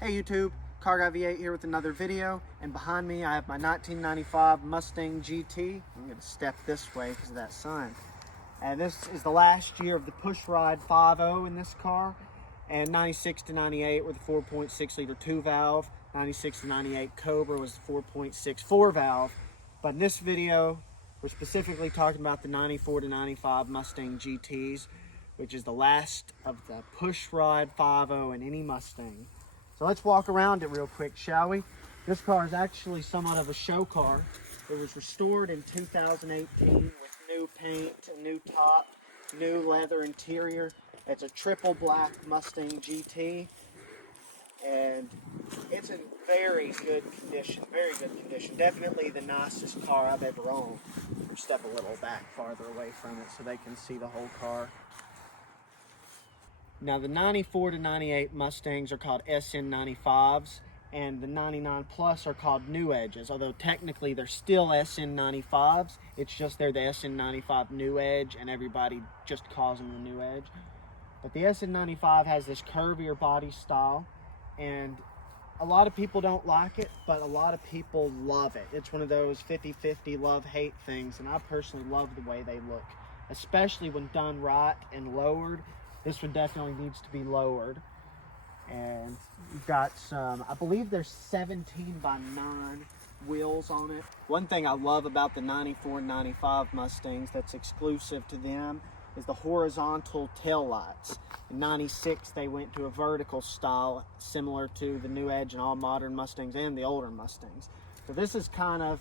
Hey YouTube, Car Guy V8 here with another video, and behind me I have my 1995 Mustang GT. I'm going to step this way because of that sun. And this is the last year of the pushride 5.0 in this car, and 96 to 98 were the 4.6 liter 2 valve, 96 to 98 Cobra was the 4.6 4 valve. But in this video we're specifically talking about the 94 to 95 Mustang GTs, which is the last of the pushride 5.0 in any Mustang. So let's walk around it real quick, shall we? This car is actually somewhat of a show car. It was restored in 2018 with new paint, a new top, new leather interior. It's a triple black Mustang GT, and it's in very good condition, very good condition. Definitely the nicest car I've ever owned. Step a little back farther away from it so they can see the whole car. Now the 94 to 98 Mustangs are called SN95s, and the 99 Plus are called New Edges, although technically they're still SN95s. It's just they're the SN95 New Edge, and everybody just calls them the New Edge. But the SN95 has this curvier body style, and a lot of people don't like it, but a lot of people love it. It's one of those 50-50 love-hate things, and I personally love the way they look, especially when done right and lowered. This one definitely needs to be lowered. And you've got some, I believe there's 17 by 9 wheels on it. One thing I love about the 94 and 95 Mustangs that's exclusive to them is the horizontal tail lights. In 96, they went to a vertical style, similar to the New Edge and all modern Mustangs and the older Mustangs. So this is kind of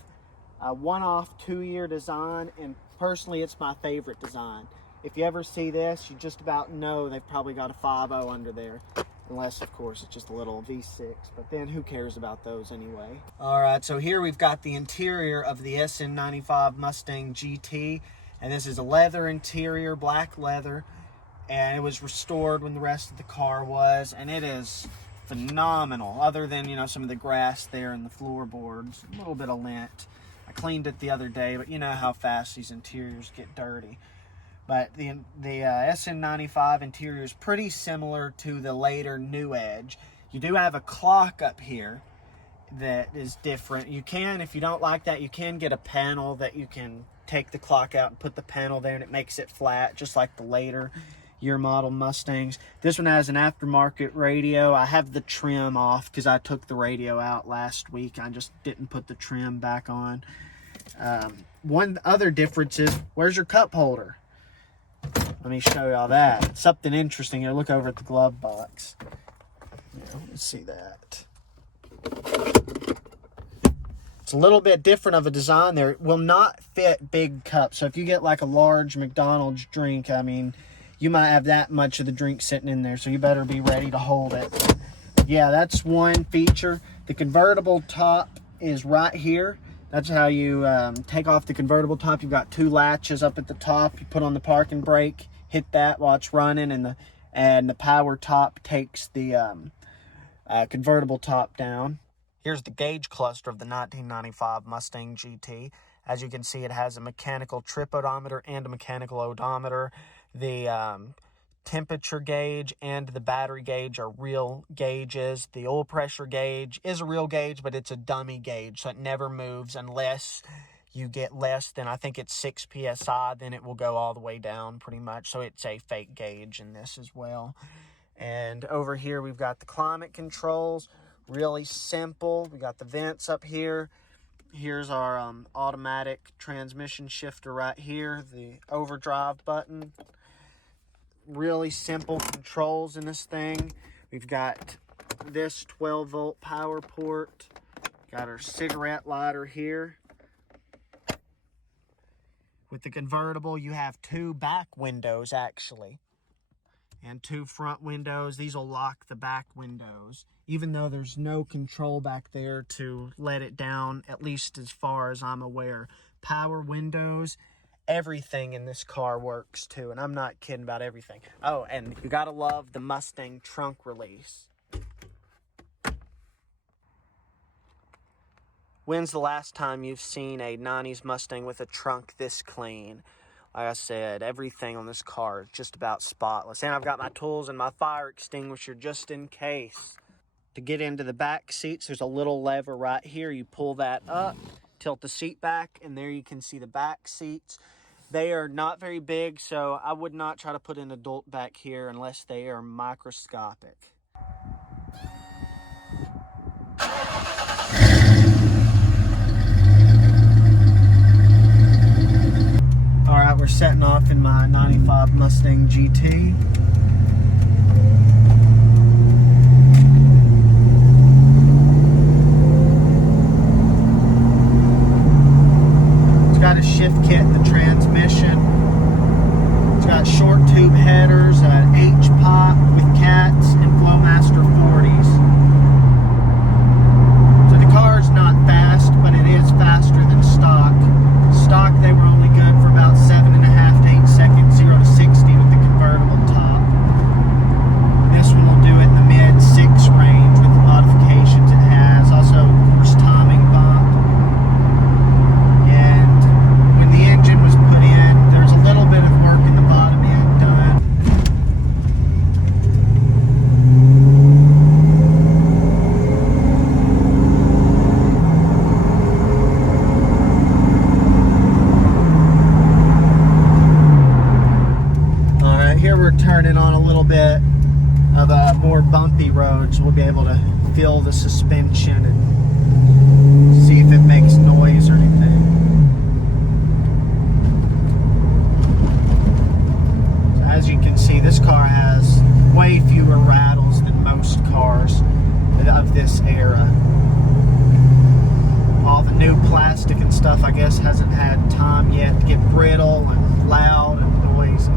a one-off 2-year design, and personally, it's my favorite design. If you ever see this, you just about know they've probably got a 5.0 under there. Unless, of course, it's just a little V6. But then who cares about those anyway? Alright, so here we've got the interior of the SN95 Mustang GT. And this is a leather interior, black leather. And it was restored when the rest of the car was. And it is phenomenal. Other than, you know, some of the grass there and the floorboards. A little bit of lint. I cleaned it the other day, but you know how fast these interiors get dirty. But the SN95 interior is pretty similar to the later New Edge. You do have a clock up here that is different. You can, if you don't like that, you can get a panel that you can take the clock out and put the panel there, and it makes it flat, just like the later year model Mustangs. This one has an aftermarket radio. I have the trim off because I took the radio out last week. I just didn't put the trim back on. One other difference is, where's your cup holder? Let me show y'all that. Something interesting here. Look over at the glove box. Yeah, let's see that. It's a little bit different of a design there. It will not fit big cups. So if you get like a large McDonald's drink, I mean, you might have that much of the drink sitting in there. So you better be ready to hold it. Yeah, that's one feature. The convertible top is right here. That's how you take off the convertible top. You've got 2 latches up at the top. You put on the parking brake, hit that while it's running, and the power top takes the convertible top down. Here's the gauge cluster of the 1995 Mustang GT. As you can see, it has a mechanical trip odometer and a mechanical odometer. The temperature gauge and the battery gauge are real gauges. The oil pressure gauge is a real gauge, but it's a dummy gauge, so it never moves unless you get less than, I think it's 6 psi, then it will go all the way down pretty much. So it's a fake gauge in this as well. And over here we've got the climate controls, really simple. We got the vents up here. Here's our automatic transmission shifter right here, the overdrive button. Really simple controls in this thing. We've got this 12-volt power port. Got our cigarette lighter here. With the convertible, you have 2 back windows actually, and 2 front windows. These will lock the back windows, even though there's no control back there to let it down, at least as far as I'm aware. Power windows. Everything in this car works too, and I'm not kidding about everything. Oh, and you gotta love the Mustang trunk release. When's the last time you've seen a 90s Mustang with a trunk this clean? Like I said, everything on this car is just about spotless. And I've got my tools and my fire extinguisher just in case. To get into the back seats, there's a little lever right here. You pull that up, tilt the seat back, and there you can see the back seats. They are not very big, so I would not try to put an adult back here unless they are microscopic. All right, we're setting off in my 95 Mustang GT. It's got a shift kit in the transmission. It's got short tube headers, an H-pop with cats, and Flowmaster 40s. So the car's not fast, but it is faster than stock. Stock, they were only good for about 7.5 to 8 seconds, 0 to 60 with the convertible top. This one will do it in the mid-6 range with the modifications it has. Also, of course, timing bump. And when the engine was put in, there's a little bit of work in the bottom end done. Here we're turning on a little bit of more bumpy roads. We'll be able to feel the suspension and see if it makes noise or anything. So as you can see, this car has way fewer rattles than most cars of this era. All the new plastic and stuff, I guess, hasn't had time yet to get brittle and loud and noisy.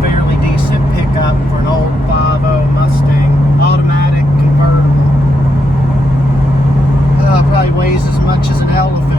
Fairly decent pickup for an old 5.0 Mustang, automatic convertible. Probably weighs as much as an elephant.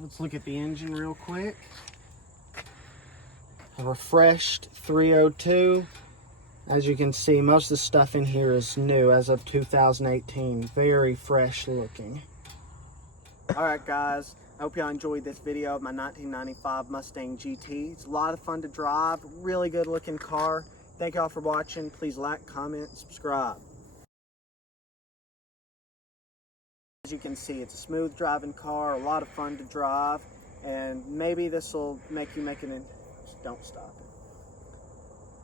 Let's look at the engine real quick. A refreshed 302. As you can see, most of the stuff in here is new as of 2018. Very fresh looking. Alright guys, I hope y'all enjoyed this video of my 1995 Mustang GT. It's a lot of fun to drive, really good looking car. Thank y'all for watching. Please like, comment, subscribe. As you can see, it's a smooth driving car, a lot of fun to drive, and maybe this will make you make an... Don't stop it.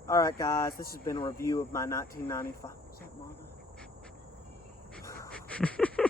Alright guys, this has been a review of my 1995... What's that, Mama?